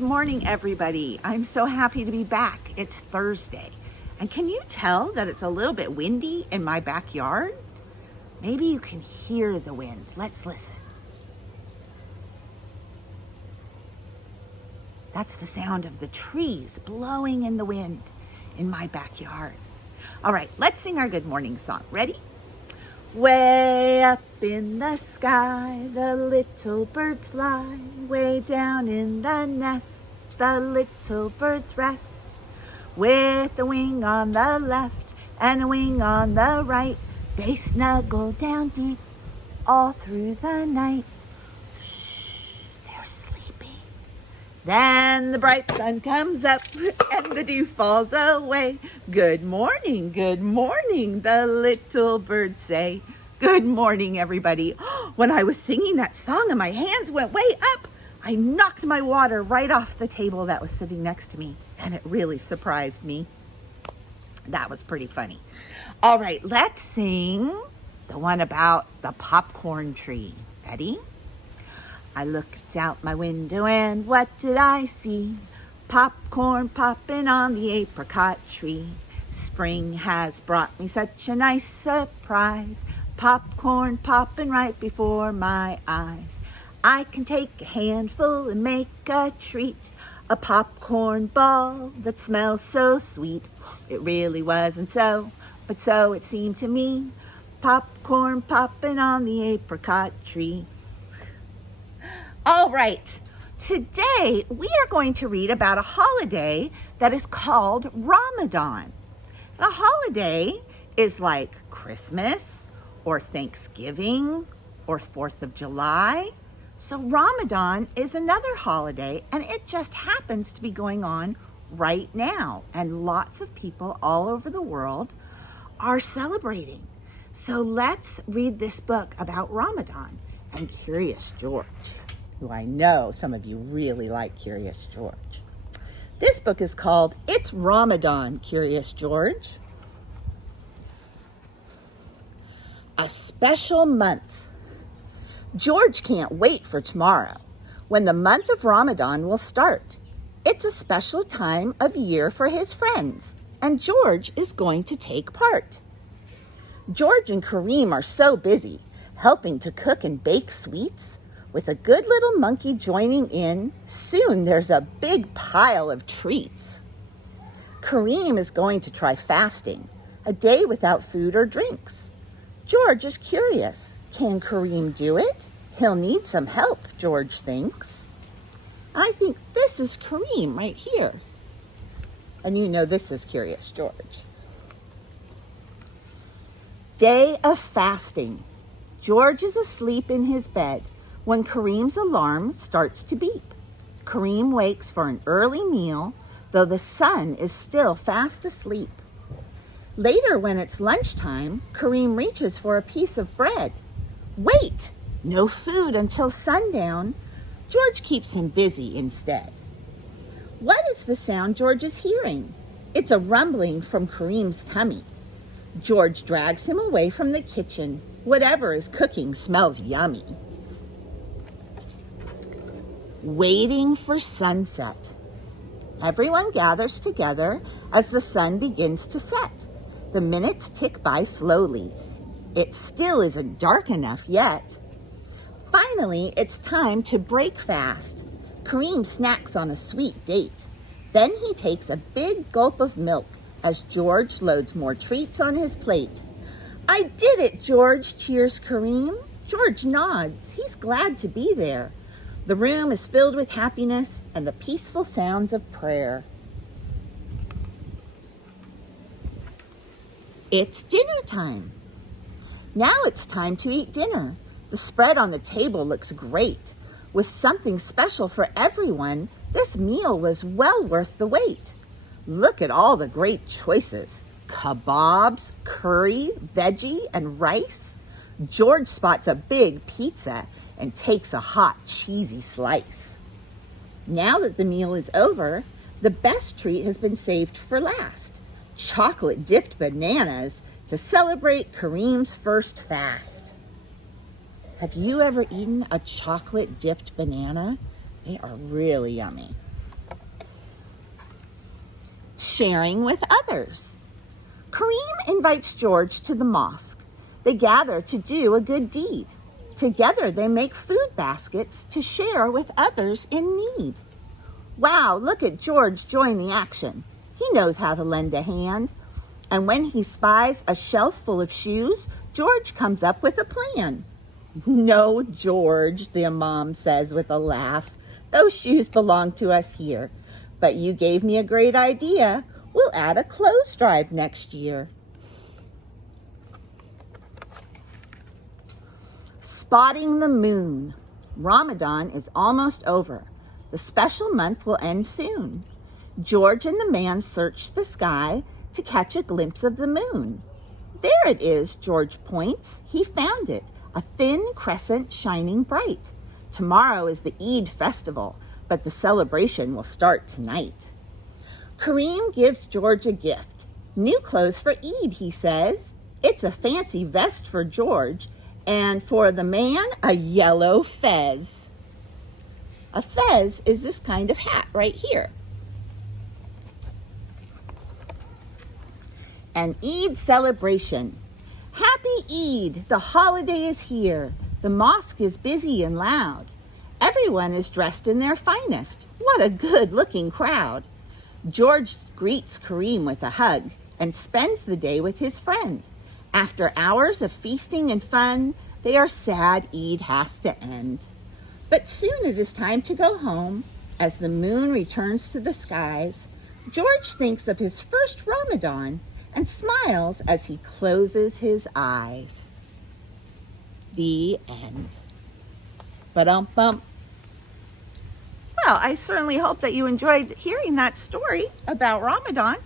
Good morning, everybody. I'm so happy to be back. It's Thursday. And can you tell that it's a little bit windy in my backyard? Maybe you can hear the wind. Let's listen. That's the sound of the trees blowing in the wind in my backyard. All right, let's sing our good morning song. Ready? Way up in the sky, the little birds fly. Way down in the nests, the little birds rest. With a wing on the left and a wing on the right, they snuggle down deep all through the night. Shh, they're sleeping. Then the bright sun comes up and the dew falls away. Good morning, the little birds say. Good morning, everybody. When I was singing that song and my hands went way up, I knocked my water right off the table that was sitting next to me, and it really surprised me. That was pretty funny. All right, let's sing the one about the popcorn tree. Ready? I looked out my window and what did I see? Popcorn popping on the apricot tree. Spring has brought me such a nice surprise. Popcorn popping right before my eyes. I can take a handful and make a treat. A popcorn ball that smells so sweet. It really wasn't so, but so it seemed to me. Popcorn popping on the apricot tree. All right, today we are going to read about a holiday that is called Ramadan. A holiday is like Christmas or Thanksgiving or 4th of July. So Ramadan is another holiday, and it just happens to be going on right now. And lots of people all over the world are celebrating. So let's read this book about Ramadan and Curious George, who I know some of you really like Curious George. This book is called It's Ramadan, Curious George. A special month. George can't wait for tomorrow, when the month of Ramadan will start. It's a special time of year for his friends, and George is going to take part. George and Kareem are so busy, helping to cook and bake sweets. With a good little monkey joining in, soon there's a big pile of treats. Kareem is going to try fasting, a day without food or drinks. George is curious. Can Kareem do it? He'll need some help, George thinks. I think this is Kareem right here. And you know this is Curious George. Day of fasting. George is asleep in his bed when Kareem's alarm starts to beep. Kareem wakes for an early meal, though the sun is still fast asleep. Later, when it's lunchtime, Kareem reaches for a piece of bread. Wait! No food until sundown. George keeps him busy instead. What is the sound George is hearing? It's a rumbling from Kareem's tummy. George drags him away from the kitchen. Whatever is cooking smells yummy. Waiting for sunset. Everyone gathers together as the sun begins to set. The minutes tick by slowly. It still isn't dark enough yet. Finally, it's time to break fast. Kareem snacks on a sweet date. Then he takes a big gulp of milk as George loads more treats on his plate. I did it, George, cheers Kareem. George nods. He's glad to be there. The room is filled with happiness and the peaceful sounds of prayer. It's dinner time. Now it's time to eat dinner. The spread on the table looks great. With something special for everyone, this meal was well worth the wait. Look at all the great choices. Kebabs, curry, veggie, and rice. George spots a big pizza and takes a hot, cheesy slice. Now that the meal is over, the best treat has been saved for last. Chocolate-dipped bananas to celebrate Kareem's first fast. Have you ever eaten a chocolate-dipped banana? They are really yummy. sharing with others. Kareem invites George to the mosque. They gather to do a good deed. Together they make food baskets to share with others in need. Wow, look at George join the action. He knows how to lend a hand. And when he spies a shelf full of shoes, George comes up with a plan. No, George, the imam says with a laugh. Those shoes belong to us here. But you gave me a great idea. We'll add a clothes drive next year. Spotting the moon. Ramadan is almost over. The special month will end soon. George and the man search the sky to catch a glimpse of the moon. There it is, George points. He found it, a thin crescent shining bright. Tomorrow is the Eid festival, but the celebration will start tonight. Kareem gives George a gift. New clothes for Eid, he says. It's a fancy vest for George, and for the man, a yellow fez. A fez is this kind of hat right here. An Eid celebration. Happy Eid! The holiday is here. The mosque is busy and loud. Everyone is dressed in their finest. What a good-looking crowd. George greets Kareem with a hug and spends the day with his friend. After hours of feasting and fun, they are sad Eid has to end. But soon it is time to go home. As the moon returns to the skies, George thinks of his first Ramadan and smiles as he closes his eyes. The end. Ba-dum-bum. Well, I certainly hope that you enjoyed hearing that story about Ramadan.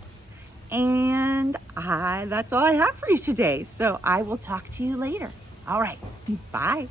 And that's all I have for you today. So I will talk to you later. All right. Bye.